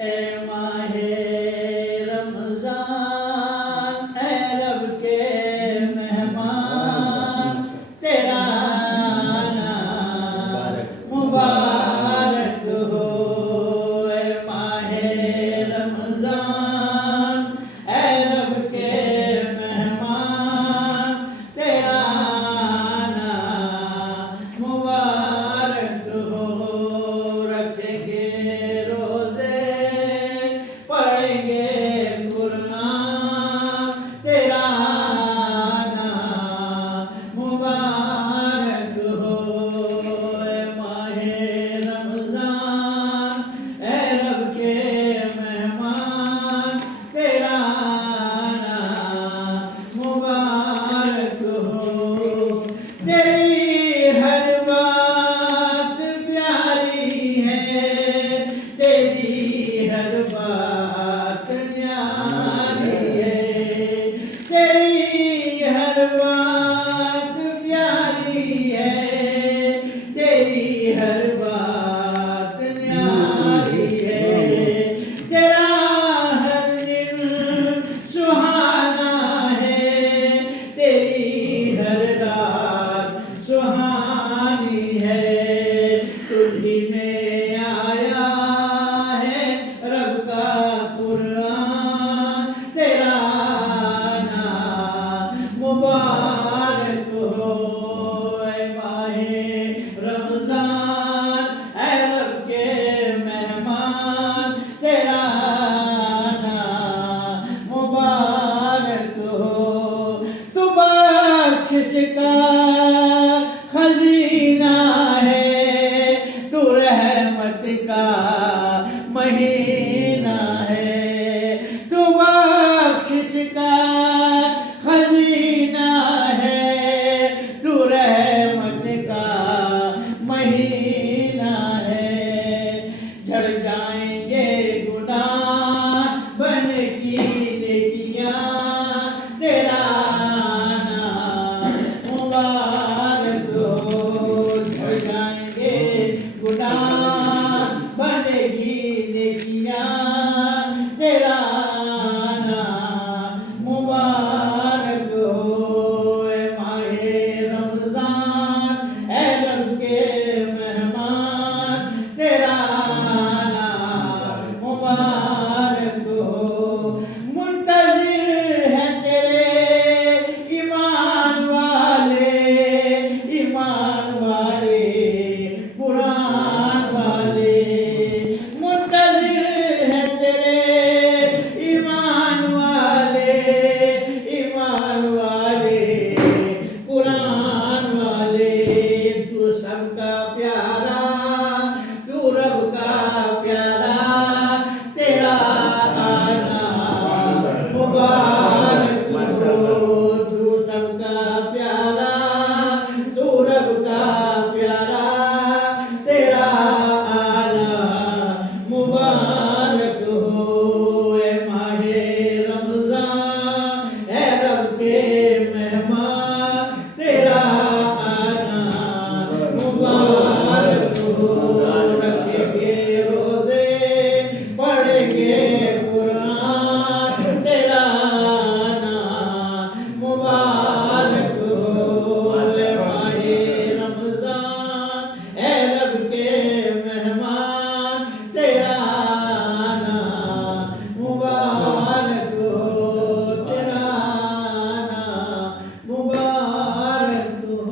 اے ماہ رمضان اے رب کے مہمان تیرا آنا مبارک ہو اے ماہ رمضان اے رب کے مہمان تیرا آنا مبارک ہو رکھیں گے روزے پڑھیں گے قرآن تیرا آنا مبارک ہو اے ماہ رمضان اے رب کے مہمان تیرا آنا مبارک ہو تیری ہر بات پیاری ہے تیری ہر بات نیاری ہے تیری ہر بات پیاری ہے تیری ہر بات نیاری ہے تیرا ہر دل سہانا ہے تیری ہر رات سہانی ہے تجھی میں آیا ہے رب کا قرآن تیرا آنا مبارک ہو اے ماہ رمضان اے رب کے مہمان تیرا آنا مبارک ہو تو بخشش کا خزینہ ہے تو رحمت کا مہینہ ہے تو بخشش کا خزینہ ہے تو رحمت کا مہینہ ہے جھڑ جائیں گے گناہ بن کی نیکیاں تیرا آنا مبارک ہو جھڑ جائیں گے گناہ بن کی نیکیاں تیرا آنا مبارک ہو اے ماہ رمضان اے رب کے مہمان تیرا آنا مبارک ہو منتظر ہے تیرے ایمان والے قرآن والے منتظر ہے تیرے ایمان والے قرآن والے تو سب کا پیارا تو رب کا پیارا تیرا آنا مبارک ہو تو سب کا پیارا تو رب کا پیارا تیرا آنا مبارک ہو اے ماہ رمضان اے رب کے مہمان تیرا آنا مبارک ہو رکھیں گے روزے پڑھیں گے قرآن تیرا آنا مبارک ہو اے ماہ رمضان اے رب کے مہمان تیرا آنا مبارک ہو تیرا آنا مبارک ہو